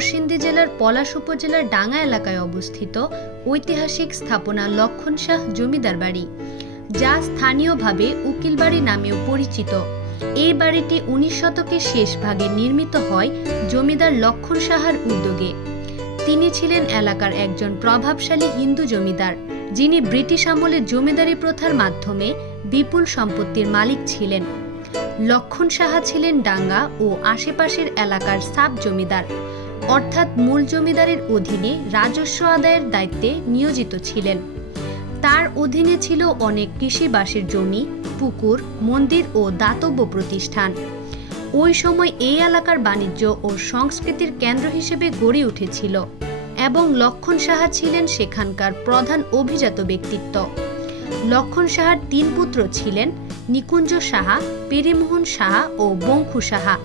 নরসিংদী জেলার পলাশ উপজেলার ডাঙ্গা এলাকায় অবস্থিত ঐতিহাসিক স্থাপনা লক্ষণ শাহ জমিদার বাড়ি, যা স্থানীয়ভাবে উকিলবাড়ি নামেও পরিচিত। এই বাড়িটি উনিশ শতকের শেষ ভাগে নির্মিত হয় জমিদার লক্ষণ সাহার উদ্যোগে। তিনি ছিলেন এলাকার একজন প্রভাবশালী হিন্দু জমিদার, যিনি ব্রিটিশ আমলে জমিদারি প্রথার মাধ্যমে বিপুল সম্পত্তির মালিক ছিলেন। লক্ষণ সাহা ছিলেন ডাঙ্গা ও আশেপাশের এলাকার সাব জমিদার। অর্থাৎ মূল জমিদারের অধীনে রাজস্ব আদায়ের দায়িত্বে নিয়োজিত ছিলেন। তার অধীনে ছিল অনেক কৃষিবাসের জমি, পুকুর, মন্দির ও দাতব্য প্রতিষ্ঠান। ওই সময় এই এলাকার বাণিজ্য ও সংস্কৃতির কেন্দ্র হিসেবে গড়ে উঠেছিল এবং লক্ষণ সাহা ছিলেন সেখানকার প্রধান অভিজাত ব্যক্তিত্ব। লক্ষণ সাহার তিন পুত্র ছিলেন নিকুঞ্জ সাহা, পেরিমোহন সাহা ও বঙ্খু সাহা।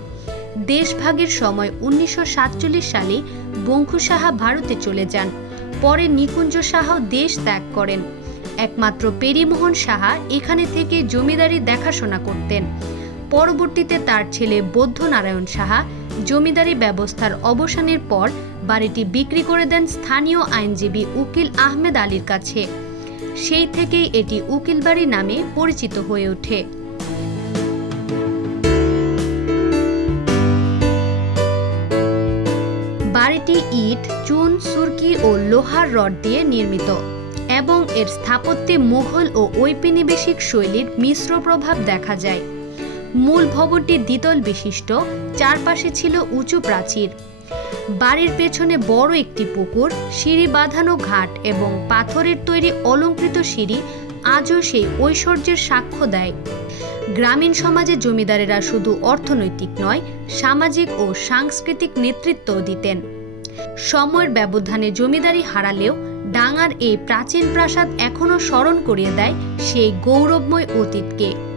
দেশভাগের সময় উনিশশো সাতচল্লিশ সালে বঙ্খু সাহা ভারতে চলে যান। পরে নিকুঞ্জ সাহাও দেশ ত্যাগ করেন। একমাত্র পেরিমোহন সাহা এখানে থেকে জমিদারি দেখাশোনা করতেন। পরবর্তীতে তার ছেলে বৌদ্ধনারায়ণ সাহা জমিদারি ব্যবস্থার অবসানের পর বাড়িটি বিক্রি করে দেন স্থানীয় আইনজীবী উকিল আহমেদ আলীর কাছে। সেই থেকেই এটি উকিলবাড়ি নামে পরিচিত হয়ে ওঠে। বাড়িটি ইট, চুন, সুরকি ও লোহার রড দিয়ে নির্মিত এবং এর স্থাপত্যে মুঘল ও ঔপনিবেশিক শৈলীর মিশ্র প্রভাব দেখা যায়। মূল ভবনটি দ্বিতল বিশিষ্ট, চারপাশে ছিল উঁচু প্রাচীর। বাড়ির পেছনে বড় একটি পুকুর, সিঁড়ি বাঁধানো ঘাট এবং পাথরের তৈরি অলঙ্কৃত সিঁড়ি আজও সেই ঐশ্বর্যের সাক্ষ্য দেয়। গ্রামীণ সমাজে জমিদারেরা শুধু অর্থনৈতিক নয়, সামাজিক ও সাংস্কৃতিক নেতৃত্বও দিতেন। সময়ের ব্যবধানে জমিদারি হারালেও ডাঙার এই প্রাচীন প্রাসাদ এখনও স্মরণ করিয়ে দেয় সেই গৌরবময় অতীতকে।